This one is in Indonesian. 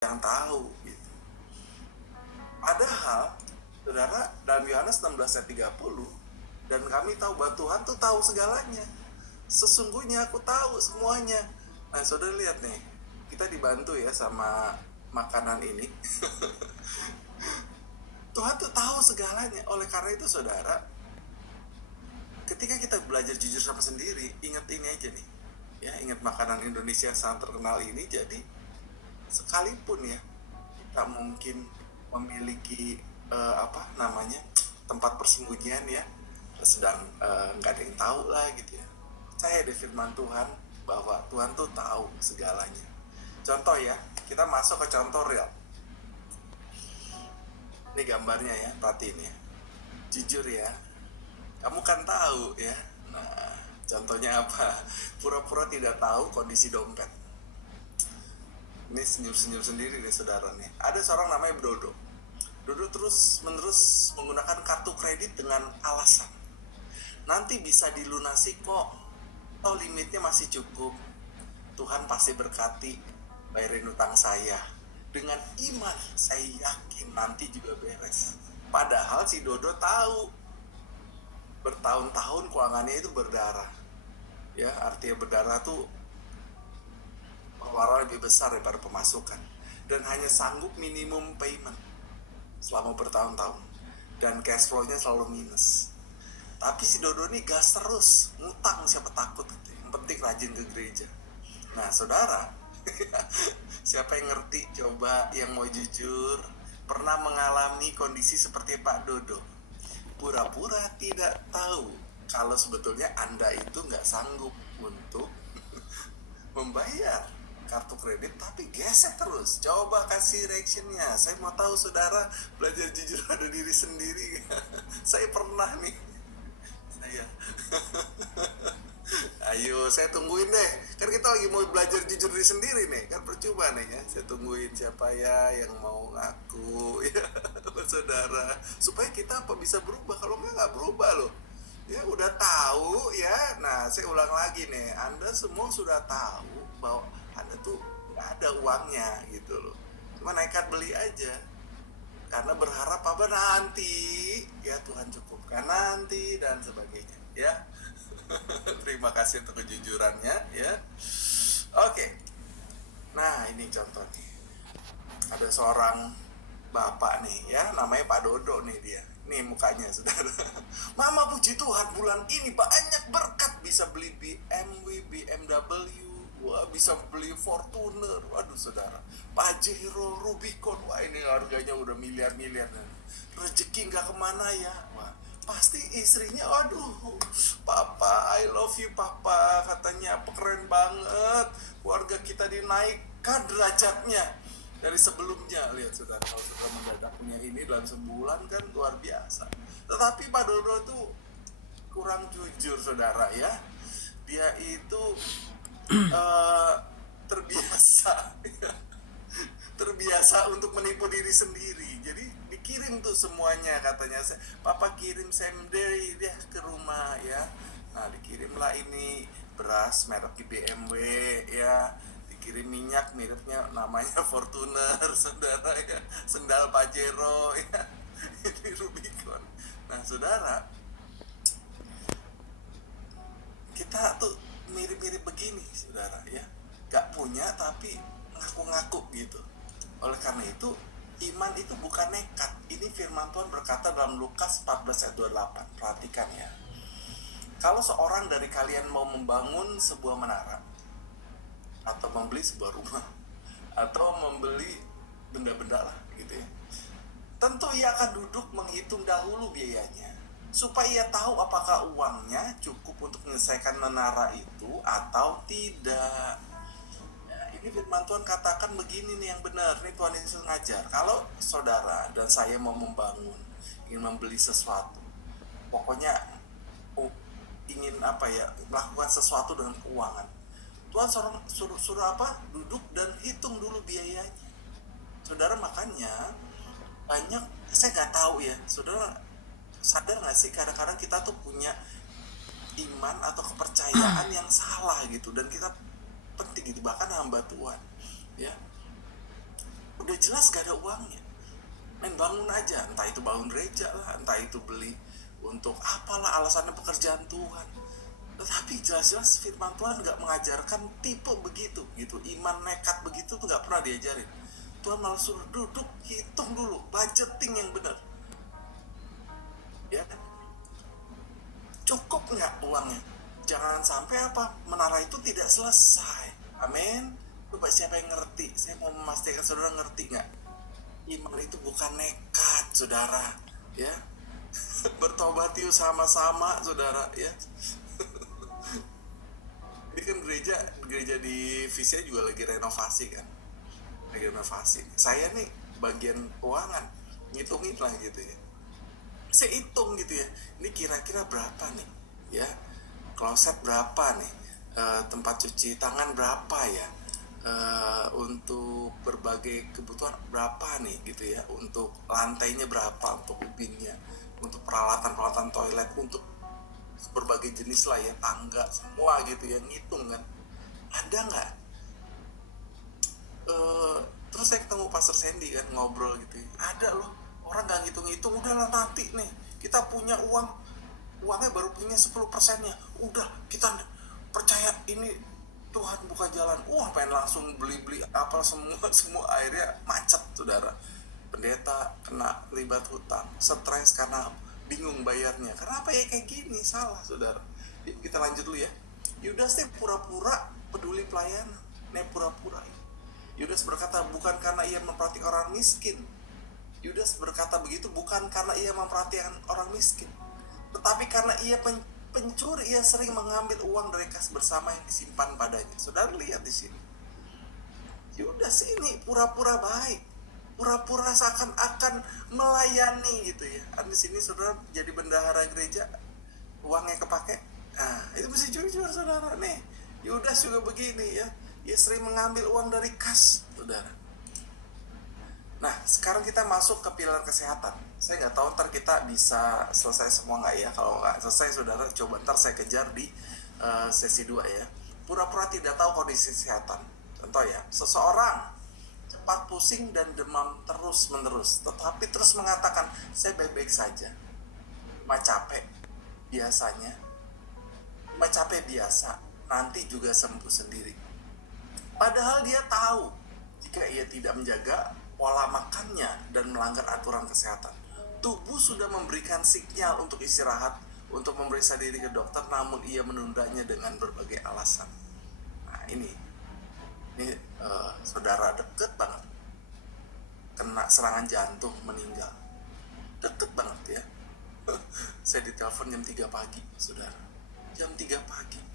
yang tahu gitu. Padahal saudara, dalam Yohanes 16 ayat 30, dan kami tahu bahwa Tuhan tuh tahu segalanya. Sesungguhnya aku tahu semuanya. Nah saudara lihat nih, kita dibantu ya sama makanan ini. Tuhan tuh tahu segalanya. Oleh karena itu saudara, ketika kita belajar jujur sama sendiri, ingat ini aja nih. Ya, ingat makanan Indonesia yang sangat terkenal ini. Jadi sekalipun ya kita mungkin memiliki tempat persembunyian ya, sedang nggak ada yang tahu lah gitu ya. Saya ada firman Tuhan bahwa Tuhan tuh tahu segalanya. Contoh ya, kita masuk ke contoh real. Ini gambarnya ya, perhatiin ya. Jujur ya, kamu kan tahu ya. Nah, contohnya apa? Pura-pura tidak tahu kondisi dompet. Ini senyum-senyum sendiri nih saudara nih. Ada seorang namanya Dodo. Dodo terus menerus menggunakan kartu kredit dengan alasan, nanti bisa dilunasi kok, oh limitnya masih cukup, Tuhan pasti berkati, bayarin utang saya. Dengan iman saya yakin nanti juga beres. Padahal si Dodo tahu bertahun-tahun keuangannya itu berdarah. Ya, artinya berdarah tuh pengeluaran lebih besar daripada pemasukan, dan hanya sanggup minimum payment selama bertahun-tahun, dan cash flow-nya selalu minus. Tapi si Dodo ini gas terus, ngutang siapa takut gitu. Yang penting rajin ke gereja. Nah saudara, siapa yang ngerti coba, yang mau jujur, pernah mengalami kondisi seperti Pak Dodo? Pura-pura tidak tahu kalau sebetulnya Anda itu nggak sanggup untuk membayar kartu kredit, tapi gesek terus. Coba kasih reactionnya. Saya mau tahu saudara belajar jujur pada diri sendiri. Saya pernah nih. Saya ayo saya tungguin deh, kan kita lagi mau belajar jujur diri sendiri nih, kan percuma nih ya. Saya tungguin siapa ya yang mau ngaku ya saudara, supaya kita apa bisa berubah. Kalau nggak berubah loh ya, udah tahu ya. Nah saya ulang lagi nih, Anda semua sudah tahu bahwa Anda tuh nggak ada uangnya gitu loh, cuma nekat beli aja karena berharap apa nanti ya Tuhan cukupkan nanti dan sebagainya ya. Terima kasih untuk kejujurannya ya. Oke. Nah, ini contoh nih. Ada seorang bapak nih ya, namanya Pak Dodo nih dia. Nih mukanya saudara. Mama puji Tuhan bulan ini banyak berkat, bisa beli BMW, BMW, wah bisa beli Fortuner. Waduh saudara, Pajero, Rubicon, wah ini harganya udah miliar-miliar. Rezeki nggak kemana ya, wah pasti istrinya, waduh papa I love you papa, katanya keren banget, keluarga kita dinaikkan derajatnya dari sebelumnya. Lihat saudara, kalau saudara mendadak punya ini dalam sebulan kan luar biasa. Tetapi Pak Dodo tuh kurang jujur saudara ya. Dia itu terbiasa ya, terbiasa untuk menipu diri sendiri. Jadi dikirim tuh semuanya, katanya papa kirim same day dia ke rumah ya. Nah dikirimlah ini beras merek BMW ya, dikirim minyak miripnya namanya Fortuner saudara ya, sendal Pajero ya, ini Rubicon. Nah saudara, kita tuh mirip-mirip begini saudara ya, gak punya tapi ngaku-ngaku gitu. Oleh karena itu, iman itu bukan nekat. Ini firman Tuhan berkata dalam Lukas 14 ayat 28. Perhatikan ya. Kalau seorang dari kalian mau membangun sebuah menara, atau membeli sebuah rumah, atau membeli benda-benda lah gitu ya, tentu ia akan duduk menghitung dahulu biayanya, supaya ia tahu apakah uangnya cukup untuk menyelesaikan menara itu atau tidak. Ini firman Tuhan katakan begini nih yang benar. Ini Tuhan Yesus ngajar. Kalau saudara dan saya mau membangun, ingin membeli sesuatu, pokoknya ingin melakukan sesuatu dengan keuangan, Tuhan suruh apa? Duduk dan hitung dulu biayanya. Saudara, makanya banyak, saya nggak tahu ya, saudara sadar nggak sih kadang-kadang kita tuh punya iman atau kepercayaan yang salah gitu, dan kita penting gitu, bahkan hamba Tuhan ya. udah jelas gak ada uangnya, main bangun aja, entah itu bangun gereja lah, entah itu beli untuk apalah alasannya pekerjaan Tuhan. Tetapi jelas-jelas firman Tuhan nggak mengajarkan tipe begitu gitu, iman nekat begitu tuh nggak pernah diajarin. Tuhan malah suruh duduk, hitung dulu, budgeting yang benar, ya kan? Cukup nggak uangnya? Jangan sampai apa, menara itu tidak selesai. Amin. Coba siapa yang ngerti? Saya mau memastikan saudara ngerti nggak? Iman itu bukan nekat, saudara, ya. Bertobat yuk sama-sama, saudara, ya. Ini kan gereja di Visia juga lagi renovasi kan, lagi renovasi. Saya nih bagian keuangan, ngitungin lah gitu ya. Saya hitung gitu ya, ini kira-kira berapa nih, ya. Kloset berapa nih, tempat cuci tangan berapa ya, untuk berbagai kebutuhan berapa nih gitu ya, untuk lantainya berapa, untuk ubinnya, untuk peralatan toilet, untuk berbagai jenis lah ya, tangga semua gitu ya, ngitung kan. Ada nggak? Terus saya ketemu Pastor Sandy kan, ngobrol gitu ya. Ada loh orang nggak ngitung-ngitung, udahlah nanti nih kita punya uangnya baru punya 10%-nya, udah kita percaya ini Tuhan buka jalan. Pengen langsung beli-beli apa semua akhirnya macet, saudara. Pendeta kena libat hutang, stres karena bingung bayarnya. Karena apa ya, kayak gini, salah, saudara. Yuk, kita lanjut dulu ya. Yudas teh pura-pura peduli pelayanan, pura-pura. Yudas berkata bukan karena ia memperhatikan orang miskin. Yudas berkata begitu bukan karena ia memperhatikan orang miskin, tetapi karena ia pencuri. Ia sering mengambil uang dari kas bersama yang disimpan padanya. Saudara lihat di sini, Yudas ini pura-pura baik, pura-pura seakan-akan melayani gitu ya. Di sini saudara jadi bendahara gereja, uangnya kepake. Nah, itu mesti jujur, saudara. Nih, Yudas juga begini ya. Dia sering mengambil uang dari kas, saudara. Nah, sekarang kita masuk ke pilar kesehatan. Saya nggak tahu ntar kita bisa selesai semua nggak ya. Kalau nggak selesai, saudara, coba ntar saya kejar di sesi 2 ya. Pura-pura tidak tahu kondisi kesehatan. Contoh ya, seseorang cepat pusing dan demam terus-menerus, tetapi terus mengatakan, saya baik-baik saja. Cuma capek biasanya. Cuma capek biasa, nanti juga sembuh sendiri. Padahal dia tahu, jika ia tidak menjaga pola makannya dan melanggar aturan kesehatan, tubuh sudah memberikan sinyal untuk istirahat, untuk memeriksa diri ke dokter, namun ia menundanya dengan berbagai alasan. Nah, ini saudara, deket banget, kena serangan jantung, meninggal, deket banget ya. Saya ditelepon jam 3 pagi, saudara, jam 3 pagi.